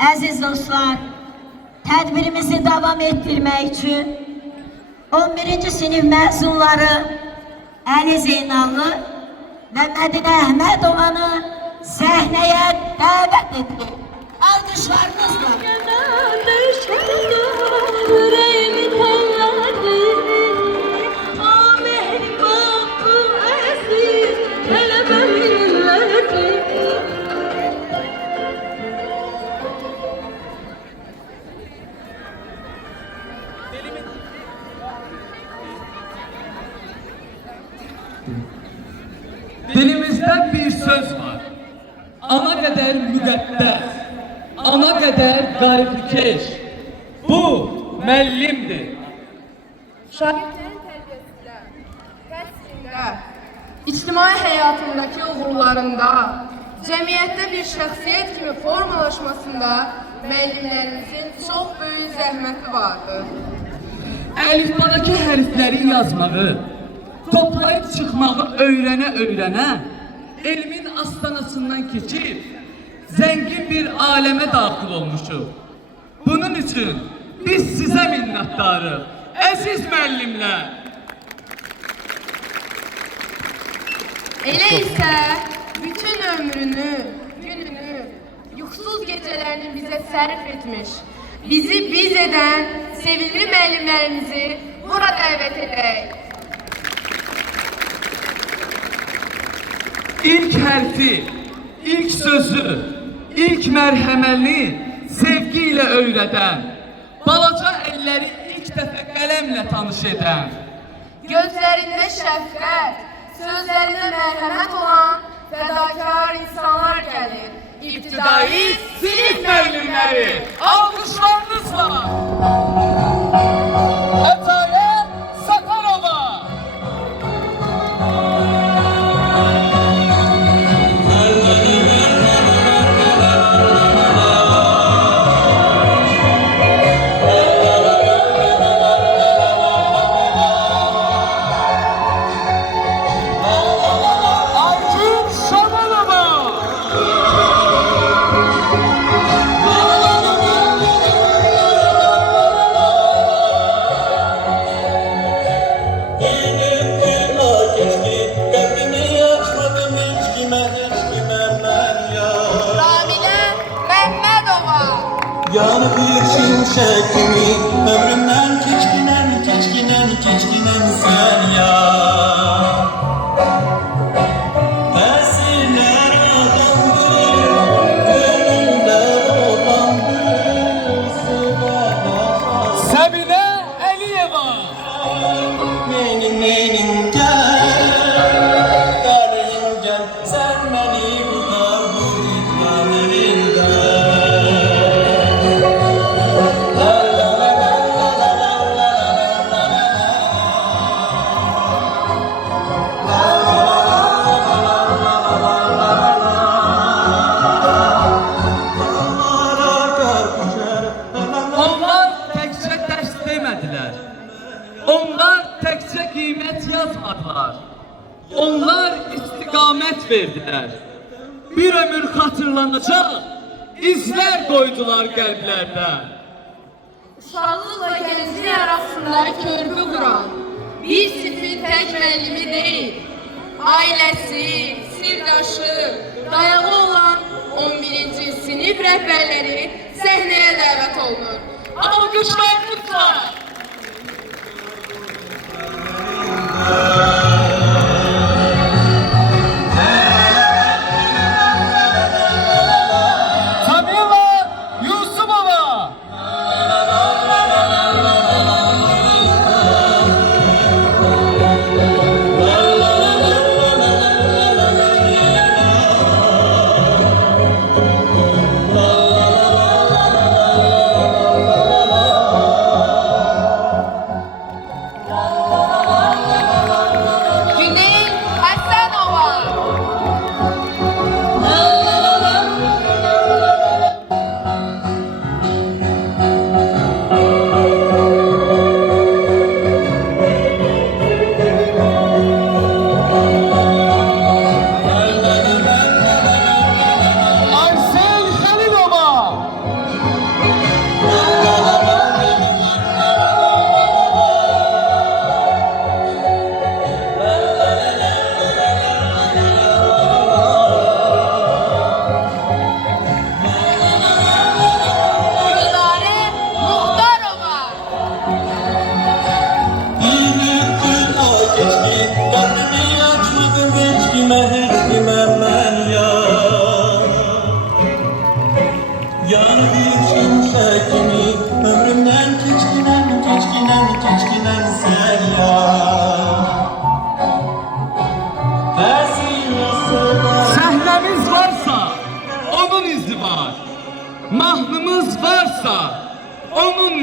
Əziz dostlar, tədbirimizi davam etdirmək üçün 11-ci sinif məzunları Əli Zeynallı və Mədinə Əhmədovanı səhnəyə dəvət etdik. Alqışlarınızla. Dilimizde bir söz var. Ana kadar müqəddəs, ana kadar qarifikeş. Bu müəllimdir. Şagirdlərin tərbiyəsində, təhsilində, ictimai həyatındakı uğurlarında, cəmiyyətdə bir şəxsiyyət kimi formalaşmasında müəllimlərimizin çox böyük zəhməti vardır. Əlifbadakı hərfləri yazmağı, toplayıb çıxmağı öyrənə-öyrənə, elmin astanasından keçib, zəngin bir aləmə daxil olmuşuq. Bunun üçün biz sizə minnətdarıq, əziz müəllimlər. Elə isə bütün ömrünü, gününü, yuxusuz gecələrini bizə sərf etmiş, bizi biz edən sevimli müəllimlərimizi bura dəvət edək. İlk hərfi, ilk sözü, ilk mərhəməni sevgi ilə öyrədən, balaca əlləri ilk dəfə qələmlə tanış edən, Gözlərində şəfqət, sözlərində mərhəmət olan fədakar insanlar gəlir. İbtidai sinif müəllimləri, alqışlarınızla. Ətayə Sakarova. Yanı bir şimşek gibi ömrümden keçkinen, keçkinen, keçkinen sen ya. Esirler adamdır, gönüller olandır, Səbinə Əliyeva. Benim gel, kaderim gel, sen beni kurtar bu ikramlarından. Onlar təkcə qiymət yazmadılar. Onlar istiqamət verdilər. Bir ömür xatırlanacaq izlər qoydular qəlblərdə. Uşaqlıqla gənclik arasında körpü quran bir sinfin tək müəllimi deyil, ailəsi, sirdaşı, dayağı olan 11-ci sinif rəhbərləri səhnəyə dəvət olunur. Alqışlarınızla.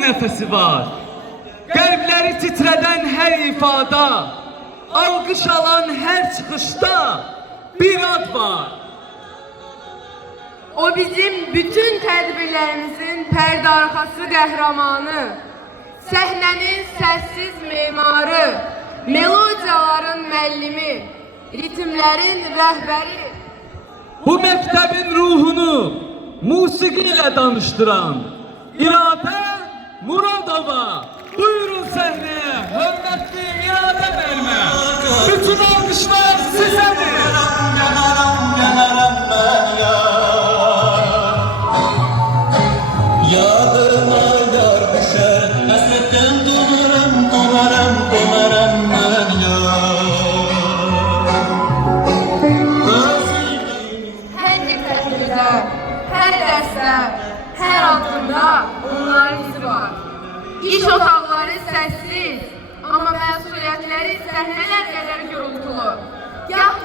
nəfəsi var. Qəlbləri titrədən hər ifada, alqış alan hər çıxışda bir ad var. O bizim bütün tədbirlərimizin pərdə arxası qəhrəmanı, səhnənin səssiz memarı, melodiyaların müəllimi, ritmlərin rəhbəri. Bu məktəbin ruhunu musiqi ilə danışdıran İradə Muradova. Buyurun səhnəyə, hörmətli İradə müəllimə. Bütün alqışlar sizədir. Yanarım, yanarım ben ya. Yadıma yar düşer, hasretten donarım, donarım, donarım ben ya. Hər bir tədbirdə, hər dərsdə, hər addımda onların izi var. İş otaqları səssiz, amma məsuliyyətləri səhnələr qədər gürültülü. Gah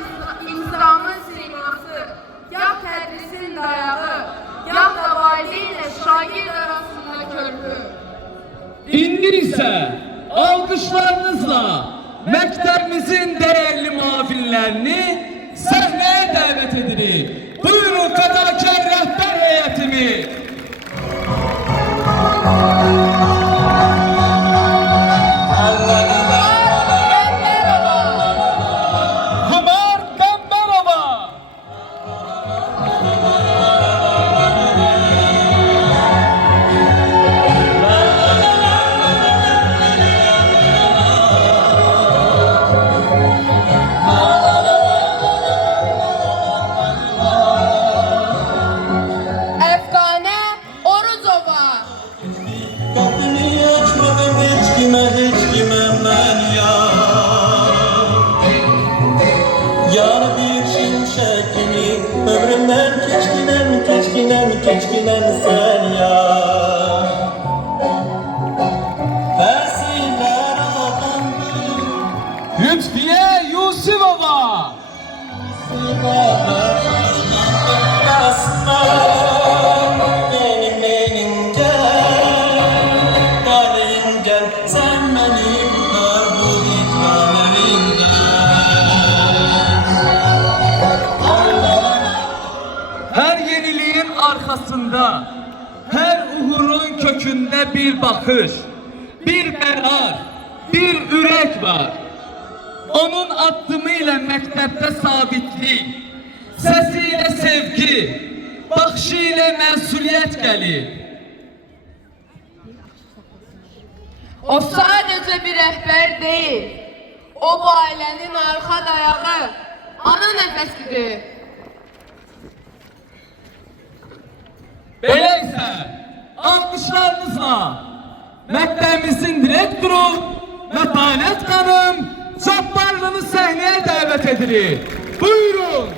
intizamın siması, gah tədrisin dayağı, gah da valideynlə şagird arasında körpü. İndi isə alqışlarınızla məktəbimizin dəyərli müavinlərini səhnəyə dəvət edirik. Buyurun fədakar rəhbər heyətimi. Xumar Qəmbərova. Əfqanə Oruzova. Kapını açmadım hiç kime ben ya. Yar bir şimşek gibi ömrümden keçkinen sen ya. Fesiller atandı, Lütfiye Yusifova. benim gel sen beni kurtar bu dikkatlerinden. Her yeniliğin arkasında, her uhurun kökünde bir bakış, bir merar, bir ürek var. Onun addımıyla məktəbdə sabitlik, səsiyle sevgi, baxışıyla məsuliyyət gəlir. O sadəcə bir rəhbər deyil, o bu ailənin arxa dayağı, ana nəfəsidir. Belə isə alqışlarınızla məktəbimizin direktoru Mətanət xanım Cabbarlını səhnəyə dəvət edirik. Buyurun.